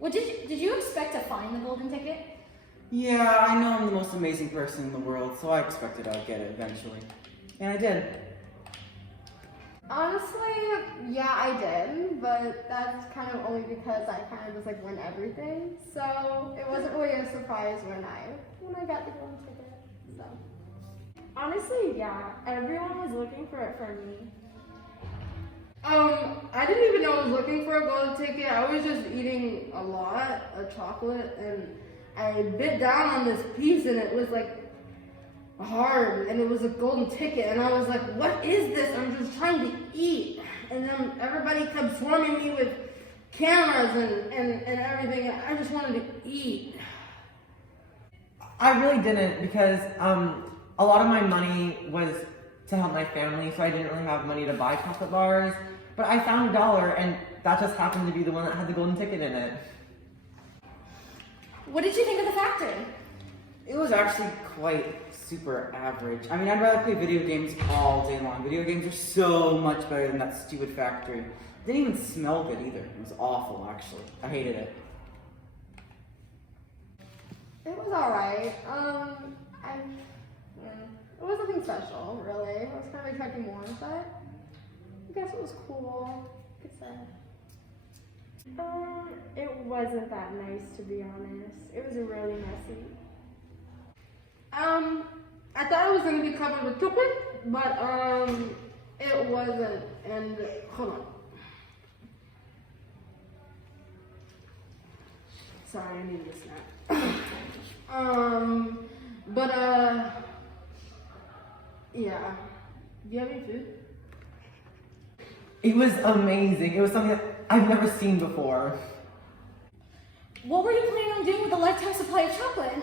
Well, did you expect to find the golden ticket? Yeah, I know I'm the most amazing person in the world, so I expected I'd get it eventually. And I did. Honestly, yeah, I did, but that's kind of only because I kind of just like win everything. So it wasn't really a surprise when I got the golden ticket. So Honestly, yeah, everyone was looking for it for me. I didn't even know I was looking for a golden ticket. I was just eating a lot of chocolate, and I bit down on this piece, and it was like hard, and it was a golden ticket, and I was like, what is this? I'm just trying to eat. And then everybody kept swarming me with cameras and everything, and I just wanted to eat. I really didn't because a lot of my money was to help my family, so I didn't really have money to buy chocolate bars. But I found $1, and that just happened to be the one that had the golden ticket in it. What did you think of the factory? It was actually quite super average. I mean, I'd rather play video games all day long. Video games are so much better than that stupid factory. It didn't even smell good either. It was awful, actually. I hated it. it was alright. It was nothing special, really. I was kind of expecting more, but I guess it was cool. I could say. It wasn't that nice, to be honest. It was really messy. I thought it was gonna be covered with chocolate, but it wasn't. And hold on. Sorry, I needed a snack. Yeah. Do you have any food? It was amazing. It was something that I've never seen before. What were you planning on doing with a lifetime supply of chocolate?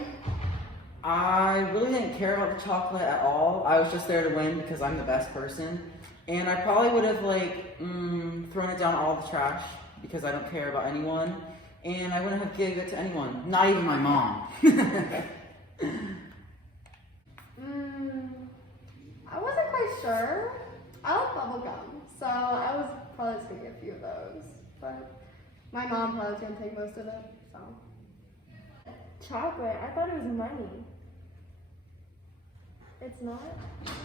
I really didn't care about the chocolate at all. I was just there to win because I'm the best person. And I probably would have thrown it down all the trash because I don't care about anyone. And I wouldn't have given it to anyone, not even my mom. I wasn't quite sure. I like bubble gum, so I was probably just gonna get a few of those. But my mom probably was gonna take most of it, so. Chocolate? I thought it was money. It's not?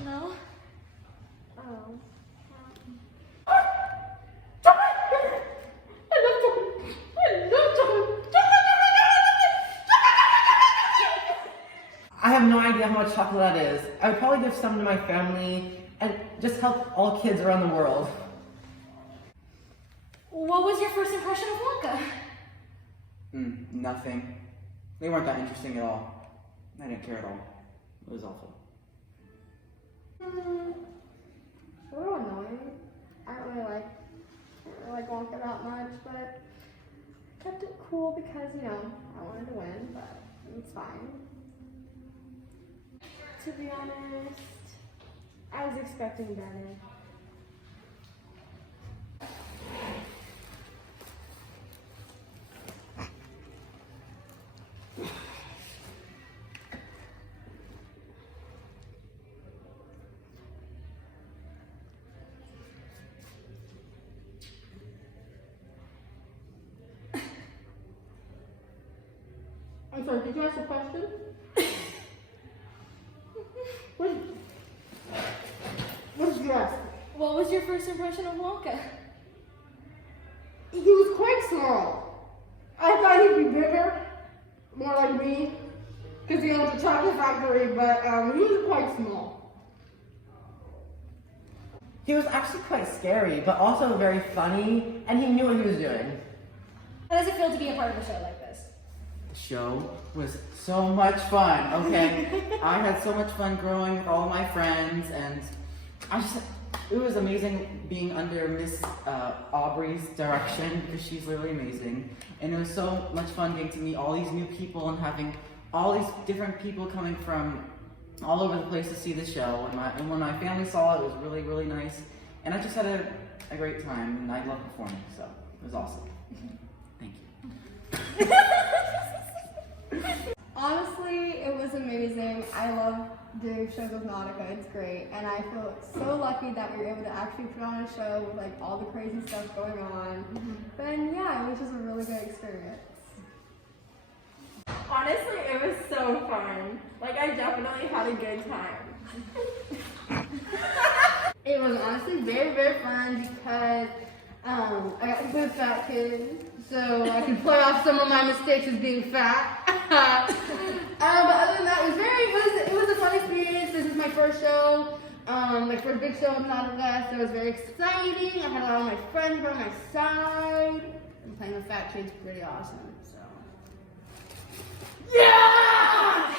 No. Oh. I have no idea how much chocolate that is. I would probably give some to my family and just help all kids around the world. What was your first impression of Wonka? Nothing. They weren't that interesting at all. I didn't care at all. It was awful. A little annoying. I don't really like Wonka that much, but I kept it cool because, I wanted to win, but it's fine. To be honest, I was expecting better. I'm sorry, did you ask a question? What did you ask? What was your first impression of Wonka? He was quite small. I thought he'd be bigger, more like me, because he owns a chocolate factory, but he was quite small. He was actually quite scary, but also very funny, and he knew what he was doing. How does it feel to be a part of a show like this? The show was so much fun, okay? I had so much fun growing with all my friends, and it was amazing being under Miss Aubry's direction, because she's really amazing. And it was so much fun getting to meet all these new people and having all these different people coming from all over the place to see the show. And when my family saw it, it was really, really nice. And I just had a great time, and I love performing, so it was awesome. Thank you. Honestly, it was amazing. I love doing shows with Nautica. It's great. And I feel so lucky that we were able to actually put on a show with all the crazy stuff going on. And yeah, it was just a really good experience. Honestly, it was so fun. Like, I definitely had a good time. It was honestly very, very fun because I got to be a fat kid, so I can play off some of my mistakes as being fat. But other than that, it was a fun experience. This is my first show, my first big show in Canada, so it was very exciting. I had a lot of my friends by my side, and playing the fat kid's pretty awesome. So. Yeah!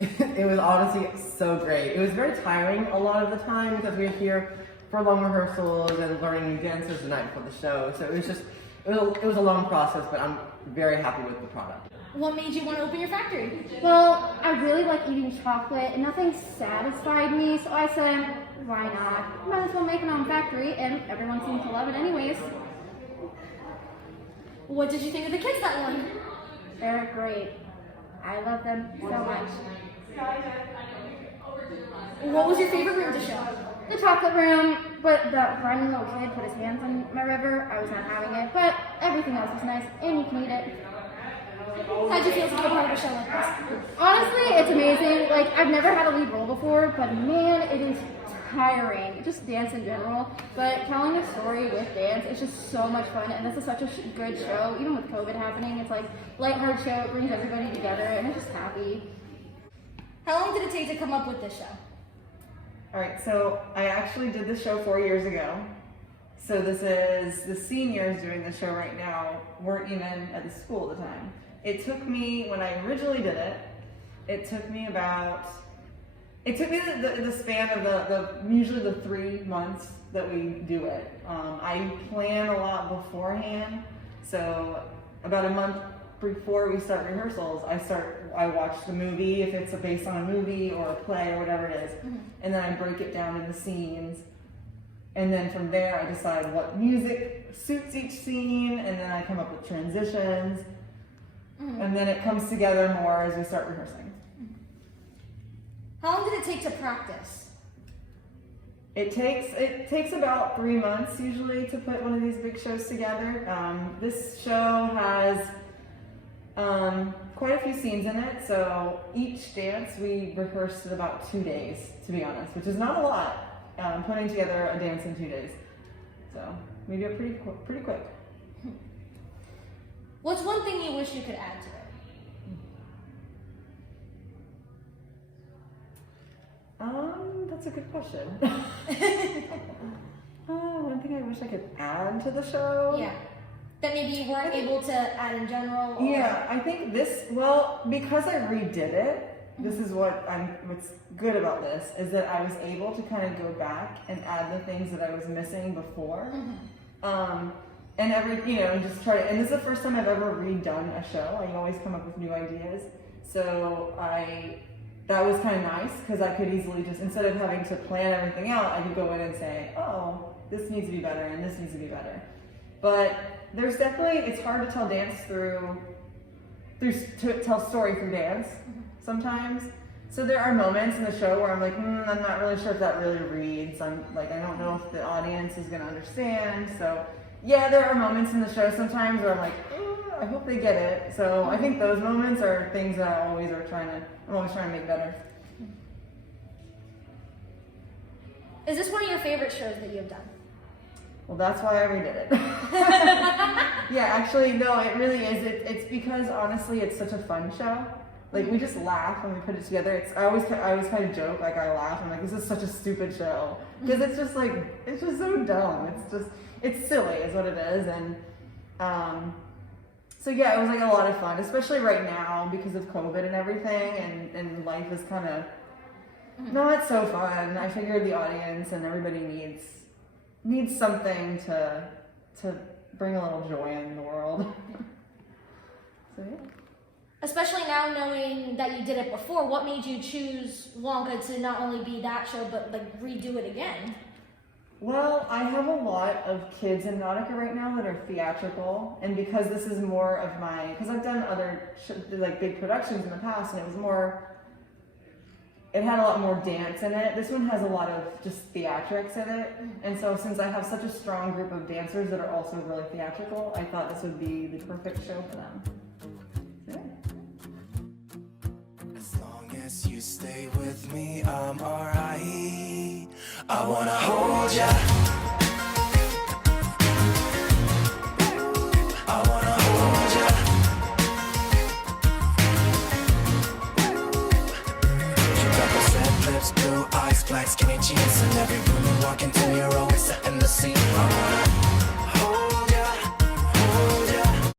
It was honestly so great. It was very tiring a lot of the time because we were here for long rehearsals and learning new dances the night before the show. So it was a long process, but I'm very happy with the product. What made you want to open your factory? Well, I really like eating chocolate and nothing satisfied me, so I said, why not? Might as well make my own factory, and everyone seemed to love it anyways. What did you think of the kids that won? They're great. I love them so much. What was your favorite room to show? The chocolate room, but the running little kid put his hands on my river. I was not having it, but everything else was nice, and you can eat it. How'd you feel to be a part of a show like this? Honestly, it's amazing. Like, I've never had a lead role before, but man, it is tiring. Just dance in general. But telling a story with dance, it's just so much fun, and this is such a good show. Even with COVID happening, it's like lighthearted show. It brings everybody together, and it's just happy. How long did it take to come up with this show? Alright, so I actually did the show 4 years ago. So this is, the seniors doing the show right now weren't even at the school at the time. It took me, when I originally did it, it took me the span of usually the 3 months that we do it. I plan a lot beforehand, so about a month before we start rehearsals, I watch the movie, if it's based on a movie or a play or whatever it is, and then I break it down into scenes, and then from there I decide what music suits each scene, and then I come up with transitions, and then it comes together more as we start rehearsing. How long did it take to practice? It takes about 3 months usually to put one of these big shows together. This show has quite a few scenes in it, so each dance we rehearsed in about 2 days, to be honest, which is not a lot. Putting together a dance in 2 days, so we do it pretty quick. What's one thing you wish you could add to it? That's a good question. One thing I wish I could add to the show? Yeah. That maybe you weren't able to add in general? Or... Yeah, I think because I redid it, this is what's good about this, is that I was able to kind of go back and add the things that I was missing before. And just try to, and this is the first time I've ever redone a show. I always come up with new ideas. So that was kind of nice because I could easily just, instead of having to plan everything out, I could go in and say, oh, this needs to be better and this needs to be better. But there's definitely, it's hard to tell dance tell story through dance sometimes. So there are moments in the show where I'm like, I'm not really sure if that really reads. I'm like, I don't know if the audience is gonna understand. So yeah, there are moments in the show sometimes where I'm like, I hope they get it. So I think those moments are things that I'm always trying to make better. Is this one of your favorite shows that you've done? Well, that's why I redid it. Yeah, actually, no, it really is. It's because honestly, it's such a fun show. Like we just laugh when we put it together. I always kind of joke, like I laugh. I'm like, this is such a stupid show because it's just so dumb. It's silly, is what it is, and so yeah, it was like a lot of fun, especially right now because of COVID and everything, and life is kind of not so fun. I figured the audience and everybody needs something to bring a little joy in the world. So yeah. Especially now knowing that you did it before, what made you choose Wonka to not only be that show, but like redo it again? Well, I have a lot of kids in Nautica right now that are theatrical, and because this is more of because I've done other big productions in the past, and it had a lot more dance in it. This one has a lot of just theatrics in it, and so since I have such a strong group of dancers that are also really theatrical, I thought this would be the perfect show for them. So, yeah. promise you stay with me, I'm alright. I wanna hold ya. I wanna hold ya. You got those red lips, blue eyes, black skinny jeans, and every room you walk into, you're always setting the scene. I wanna